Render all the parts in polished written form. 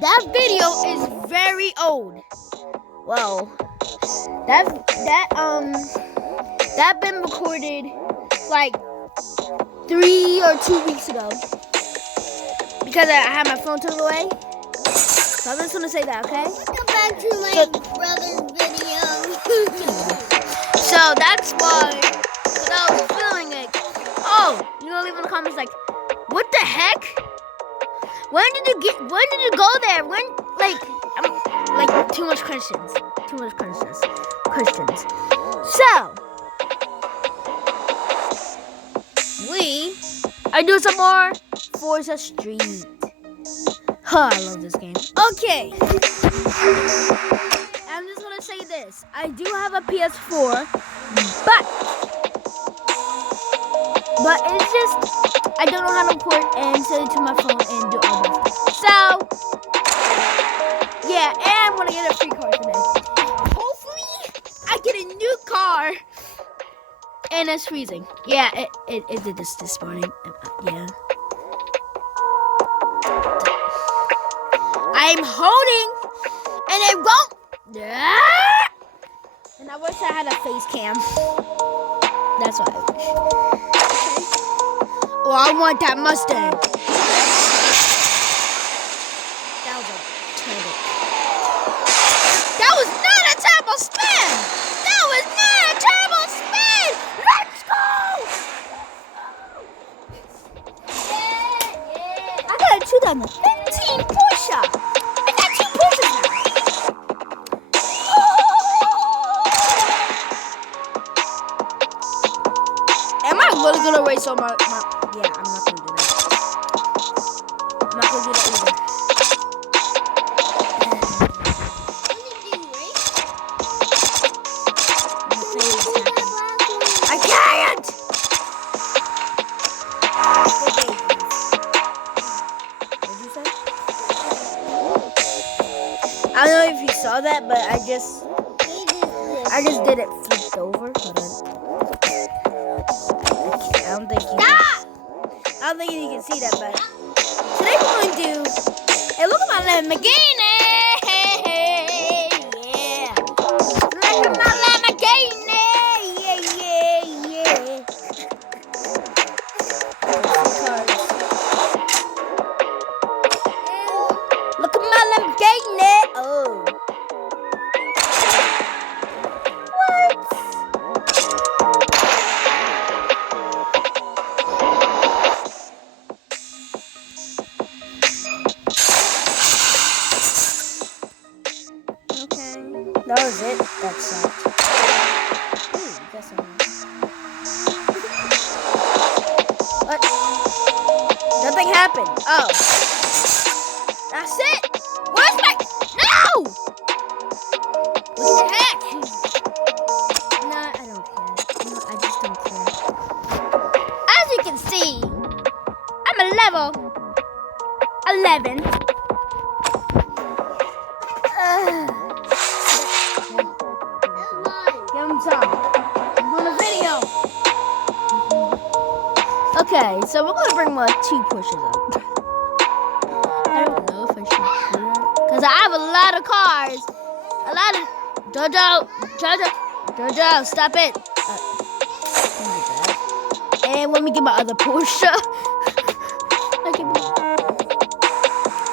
That video is very old. Well, that been recorded like 3 or 2 weeks ago because I had my phone took away. So I'm just gonna say that, okay? Go back to my brother's video. So that's why I was feeling like, oh, leave in the comments like, what the heck? When did you go there? Too much questions. So we are doing some more Forza Street. Oh, I love this game. Okay. I'm just gonna say this. I do have a PS4, but it's just I don't know how to record and set it to my phone and do all that stuff. So yeah, and I'm gonna get a free car today. Hopefully I get a new car. And it's freezing. Yeah, it did this morning. Yeah. I'm holding, and it won't. And I wish I had a face cam. That's what I wish. Okay. Oh, I want that Mustang. That was a terrible. That was not a terrible spin. That was not a terrible spin. Let's go. I got a 2015 Porsche. I got 2 Porsches now. Am I really gonna race on my? Yeah, I'm not gonna do that. I'm not gonna do that either. I can't. What did you say? I don't know if you saw that, but I just did it flipped over. I don't think you can see that, but today we're going to do. Hey, look at my Lamborghini! Yeah! Look at my Lamborghini! Yeah! Look at my Lamborghini! Oh! That was it. That sucked. Ooh, guess what? Nothing happened. Oh. That's it. Where's my... No! What the heck? No, I don't care. No, I just don't care. As you can see, I'm a level 11. I'm doing a video. Okay, so we're gonna bring my 2 pushes up. I don't know if I should do that because I have a lot of cars. A lot of Jojo, stop it. And let me get my other Porsche.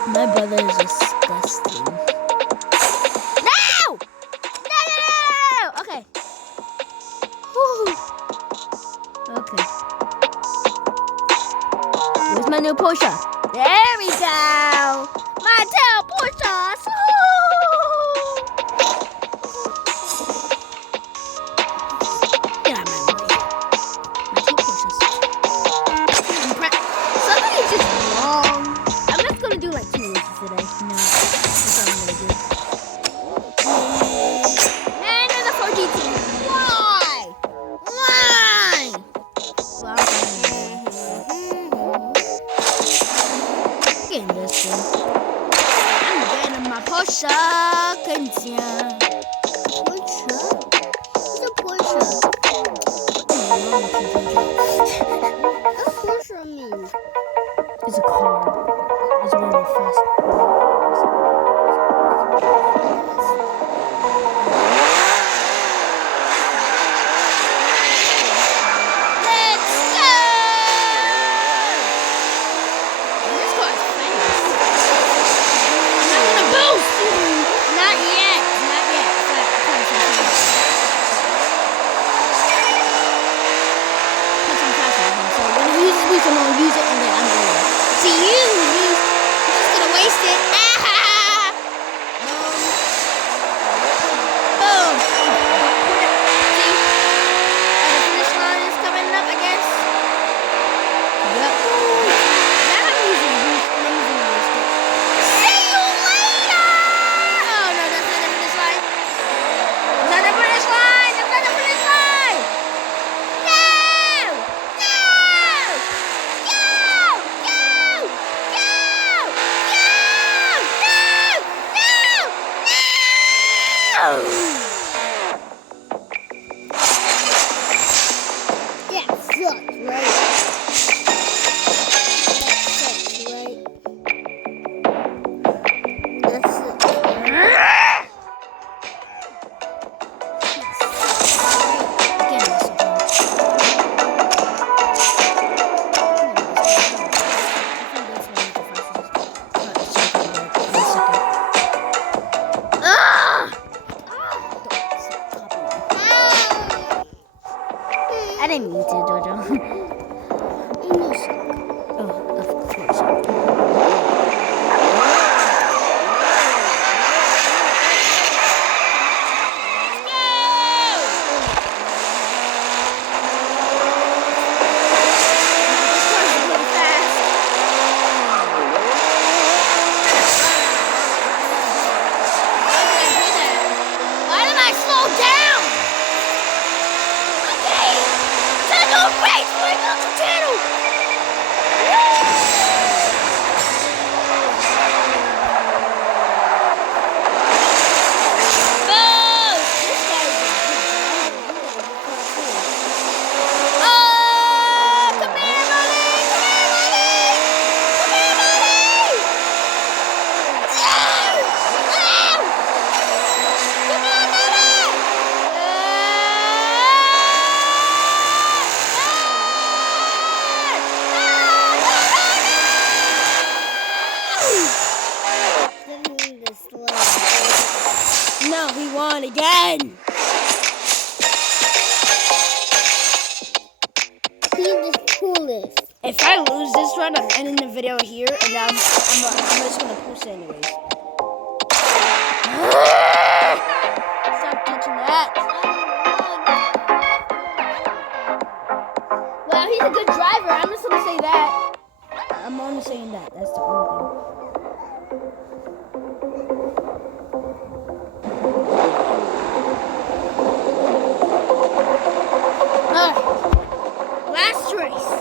My brother is disgusting. Okay. Where's my new Porsche? There we go. My tail Porsche. Get out of my way. My 2 Porsches. Somebody's just wrong. I'm just gonna do like 2 races today. No, that's all I'm gonna do. And there's a 4GT. Porsche, Porsche? What's a Porsche? What's Porsche mean? It's a car. It's one of the fast. I lose this run, I'm ending the video here, and I'm just gonna post it anyways. Stop touching that. Well, he's a good driver. I'm just gonna say that. I'm only saying that. That's the only thing. Alright. Last race.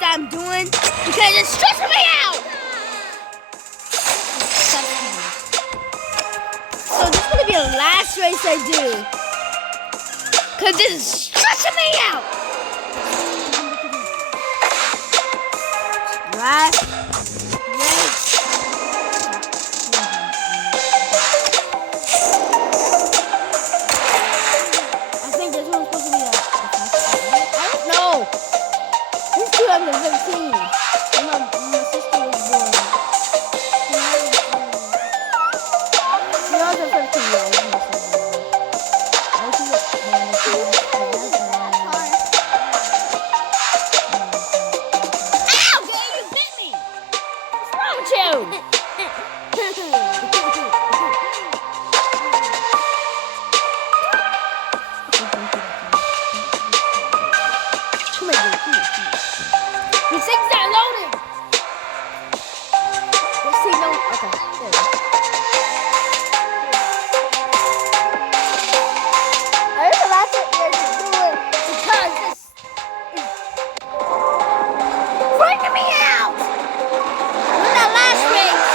I'm doing because it's stressing me out. So this is gonna be the last race I do because this is stressing me out. Last race. I think this one's supposed to be I don't know. This is 2015. My sister was born. 2015 years. Ow, Dave, you bit me! What's wrong with you? These things are loading! Let's see, no. Okay, there we go. There's the last thing to do it because this is freaking me out! We're in that last race!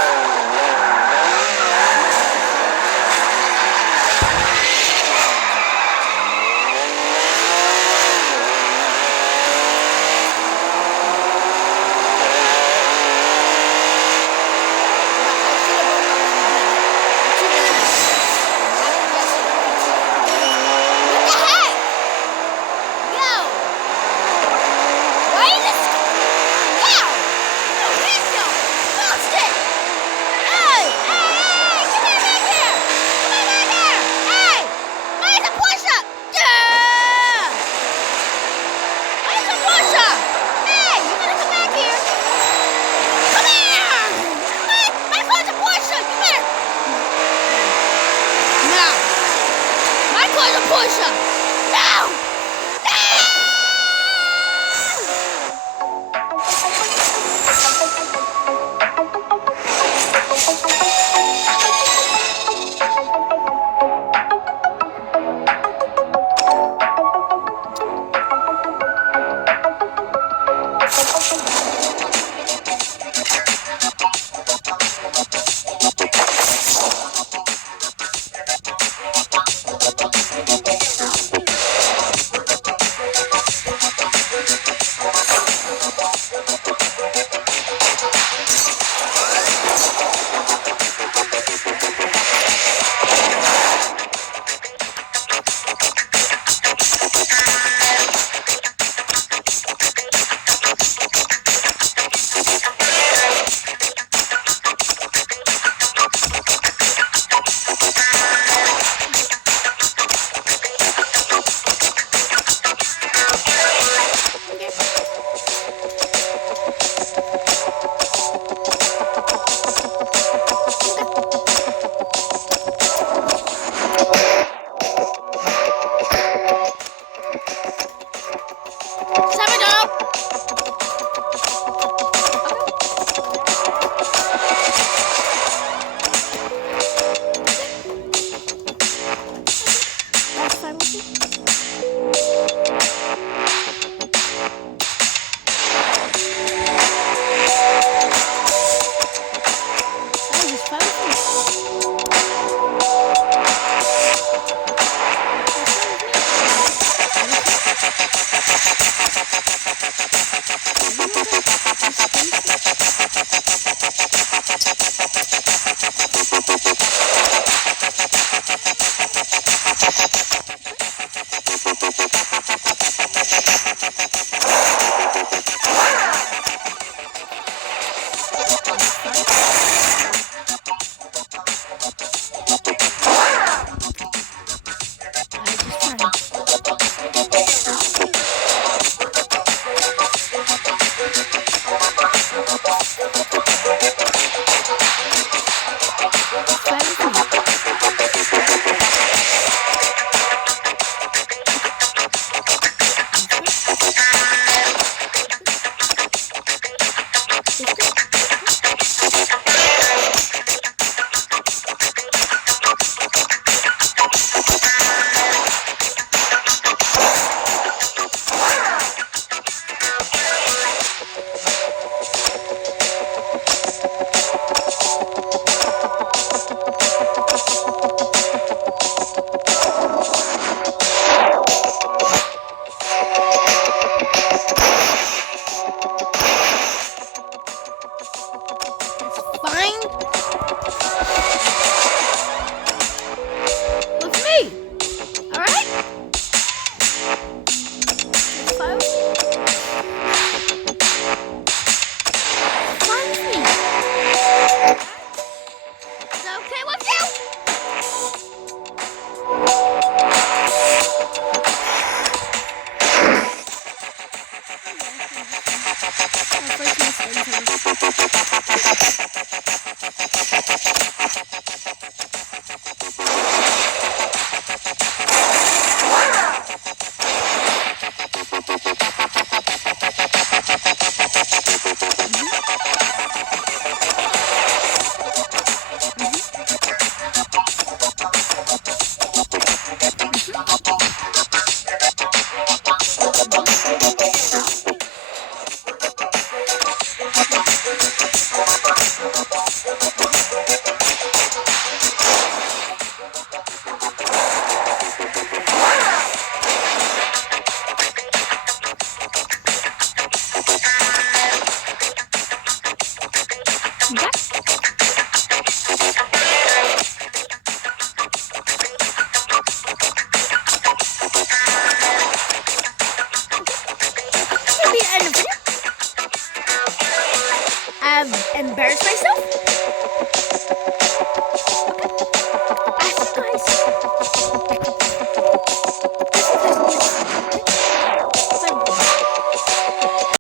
Embarrass myself?